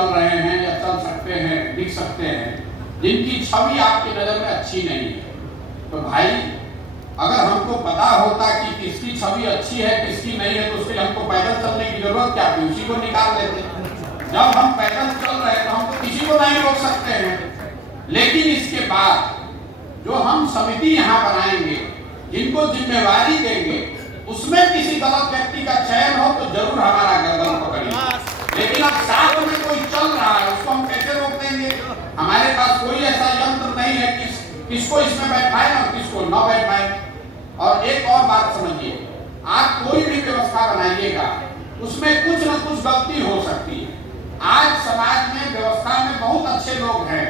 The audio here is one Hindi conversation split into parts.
चल रहे हैं या चल सकते हैं, दिख सकते हैं, जिनकी छवि आपकी नजर में अच्छी नहीं है। तो भाई अगर हमको पता होता कि किसकी छवि अच्छी है किसकी नहीं है, तो उसके लिए हमको पैदल चलने की जरूरत क्या थी, उसी को निकाल लेते। जब हम पैदल चल रहे हैं तो हम तो किसी को नहीं रोक सकते हैं। लेकिन इसके बाद जो हम समिति यहाँ बनाएंगे, जिनको जिम्मेवारी देंगे, उसमें किसी गलत व्यक्ति का चयन हो तो जरूर हमारा गर्दन पकड़िए। लेकिन अब साथ में कोई चल रहा है, उसको हम कैसे रोक देंगे? हमारे पास कोई ऐसा यंत्र नहीं है कि किसको इसमें बैठाए और किसको न बैठाए। और एक और बात समझिए, आप कोई भी व्यवस्था बनाइएगा उसमें कुछ न कुछ गलती हो सकती है। आज समाज में व्यवस्था में बहुत अच्छे लोग हैं,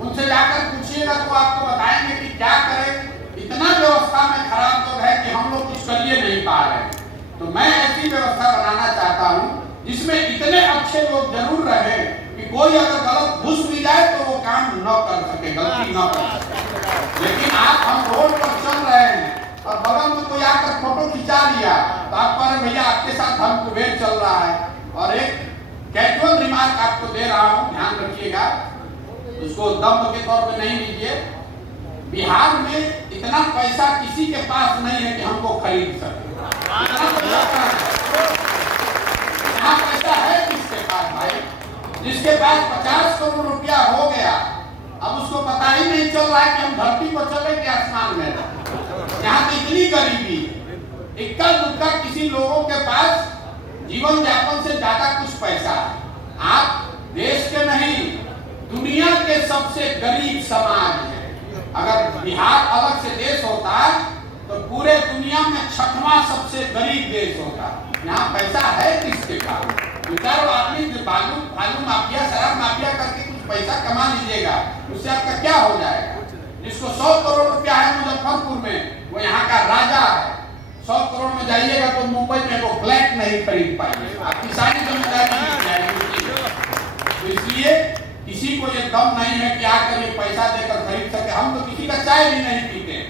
उनसे जाकर पूछिएगा तो आपको बताएंगे कि क्या करें। इतना व्यवस्था में खराब लोग हैं कि हम लोग कुछ कर नहीं पा रहे हैं। तो मैं ऐसी व्यवस्था बनाना चाहता हूं जिसमें इतने अच्छे लोग जरूर रहे कि कोई अगर गलत घुस भी जाए तो वो काम न कर सके, गलती न कर सके। लेकिन आप हम रोड पर चल रहे हैं और बगल में कोई आकर फोटो खिंचा लिया तो आप कह रहे भैया आपके साथ हम कुबेर चल रहा है। और एक कैजुअल रिमार्क आपको दे रहा हूं, ध्यान रखिएगा, उसको दम के तौर पे नहीं लीजिए। बिहार में इतना पैसा किसी के पास नहीं है कि हमको खरीद सके। इतना पैसा है किसके पास भाई? जिसके पास 50 करोड़ रुपया हो गया, अब उसको पता ही नहीं चल रहा है कि हम धरती पर चले कि आसमान में। यहाँ तो इतनी गरीबी, इक्का दुक्का किसी लोगों के पास जीवन यापन से ज्यादा कुछ पैसा है। आप देश के नहीं दुनिया के सबसे गरीब समाज है। अगर बिहार अलग से देश होता तो पूरे दुनिया में 6वां सबसे गरीब देश होता। यहाँ पैसा है किसके पास? बेचारो आदमी बालू माफिया, शराब माफिया करके कुछ पैसा कमा लीजिएगा, उससे आपका क्या हो जाएगा? जिसको 100 करोड़ रुपया है मुजफ्फरपुर में, वो यहाँ का राजा है। 100 करोड़ में जाइएगा तो मुंबई में वो फ्लैट नहीं खरीद पाएंगे, आपकी सारी जमींदारी मिल जाएगी। तो इसलिए किसी को ये दम नहीं है कि आकर ये पैसा देकर खरीद सके। हम तो किसी का चाय भी नहीं पीते।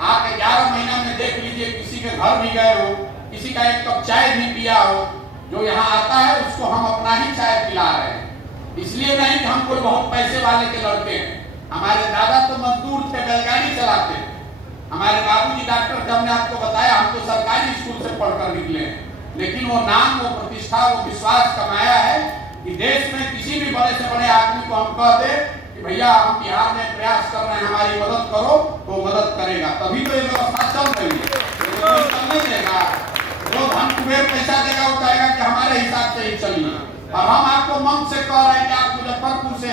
आप 11 महीना में देख लीजिए, किसी के घर भी गए हो, किसी का एक कप चाय भी पिया हो, जो यहाँ आता है उसको हम अपना ही चाय पिला रहे हैं। इसलिए नहीं कि हम कोई बहुत पैसे वाले के लड़के हैं। हमारे दादा तो मजदूर थे, बैलगाड़ी चलाते थे। हमारे बाबूजी डॉक्टर थे, हमने आपको बताया, हम तो सरकारी स्कूल से पढ़कर निकले, लेकिन वो नाम, वो प्रतिष्ठा, वो विश्वास कमाया है कि देश में किसी भी बड़े से बड़े आदमी को हम कह दे कि भैया हम बिहार में प्रयास कर रहे हैं, हमारी मदद करो, तो मदद करेगा। तभी तो ये व्यवस्था चल रही है। चलने देगा, जो धन कुबेर पैसा देगा वो कहेगा कि हमारे हिसाब से ही चलिए। अब हम आपको मन से कह रहे हैं कि आप मुजफ्फरपुर से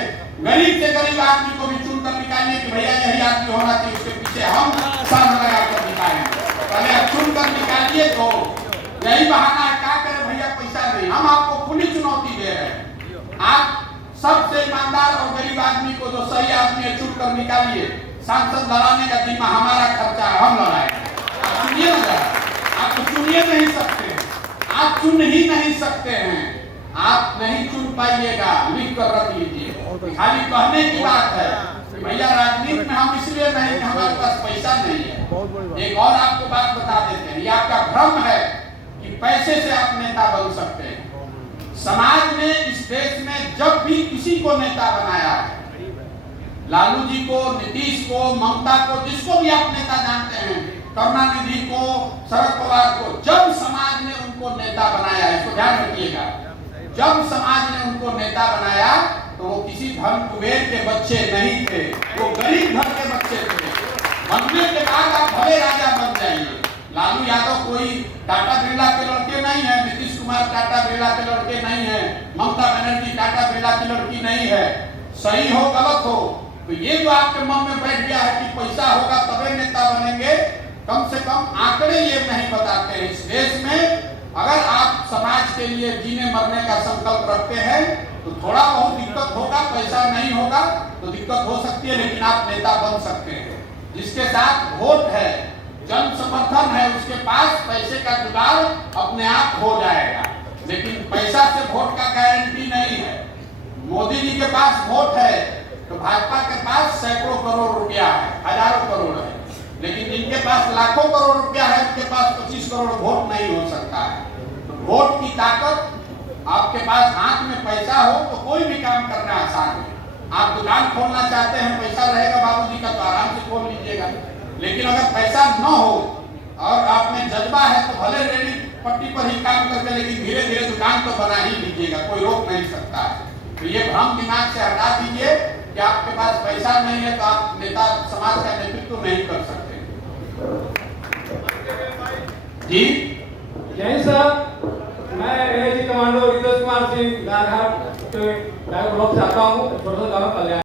गरीब आदमी को भी चुन कर निकालिए कि भैया यही आदमी होना चाहिए, उसके पीछे हम साथ लगाकर निकालेंगे। पहले आप चुन कर निकालिए, तो यही बहाना है, क्या करें भैया पैसा नहीं। हम आपको खुली चुनौती दे रहे हैं, आप सबसे ईमानदार और गरीब आदमी को, जो सही आदमी है, चुन कर निकालिए। सांसद लड़ाने का जिम्मा हमारा खर्चा है, हम लड़ाएंगे। आप चुनिए ना, आप तो चुनिए नहीं सकते, आप चुन ही नहीं सकते हैं, आप नहीं चुन पाइएगा, लिख कर रख लीजिए। खाली कहने की बात है कि भैया राजनीति में हम इसलिए नहीं कि हमारे पास पैसा नहीं है। एक और आपको बात बता देते हैं, ये आपका भ्रम है कि पैसे से आप नेता बन सकते हैं। समाज ने, इस देश में जब भी किसी को नेता बनाया है, लालू जी को, नीतीश को, ममता को, जिसको भी आप नेता जानते हैं, करुणानिधि को, शरद पवार को, जब समाज ने उनको नेता बनाया, इसको ध्यान रखिएगा, जब समाज ने उनको नेता बनाया तो वो किसी धन कुबेर के बच्चे नहीं थे, वो गरीब घर के बच्चे थे। बनने के बाद आप भले राजा बन जाइए। लालू यादव कोई टाटा बिरला के लड़के नहीं है, नीतीश कुमार टाटा बिरला के लड़के नहीं है, ममता बनर्जी टाटा बिरला की लड़की नहीं है। सही हो गलत हो, तो ये जो आपके मन में बैठ गया है कि पैसा होगा तबे नेता बनेंगे, कम से कम आंकड़े ये नहीं बताते हैं। इस देश में अगर आप समाज के लिए जीने मरने का संकल्प रखते हैं तो थोड़ा बहुत दिक्कत होगा, पैसा नहीं होगा तो दिक्कत हो सकती है, लेकिन आप नेता बन सकते हैं। जिसके साथ वोट है, जन समर्थन है, उसके पास पैसे का जुगाड़ अपने आप हो जाएगा। लेकिन पैसा से वोट का गारंटी नहीं है। मोदी जी के पास वोट है तो भाजपा के पास सैकड़ों करोड़ रुपया है, हजारों करोड़ है, लेकिन जिनके पास लाखों करोड़ रुपया है उनके पास 25 करोड़ वोट नहीं हो सकता है। तो वोट की ताकत आपके आपके पास हाथ में पैसा हो तो कोई भी काम करना आसान है। आप दुकान खोलना चाहते हैं, पैसा रहेगा बाबूजी का तो आराम से खोल लीजिएगा। लेकिन अगर पैसा न हो और आप में जज्बा है तो भले रेडी पट्टी पर ही काम करके, लेकिन धीरे धीरे दुकान तो बना ही लीजिएगा, कोई रोक नहीं सकता है। तो ये भ्रम दिमाग से हटा दीजिए कि आपके पास पैसा नहीं है तो आप नेता समाज का नेतृत्व नहीं कर सकते। जी जय साहब, मैं एएजी कमांडो रितेश कुमार सिंह गारघाट से ब्लॉक से आता हूँ, छोटा सा गाँव कल्याण।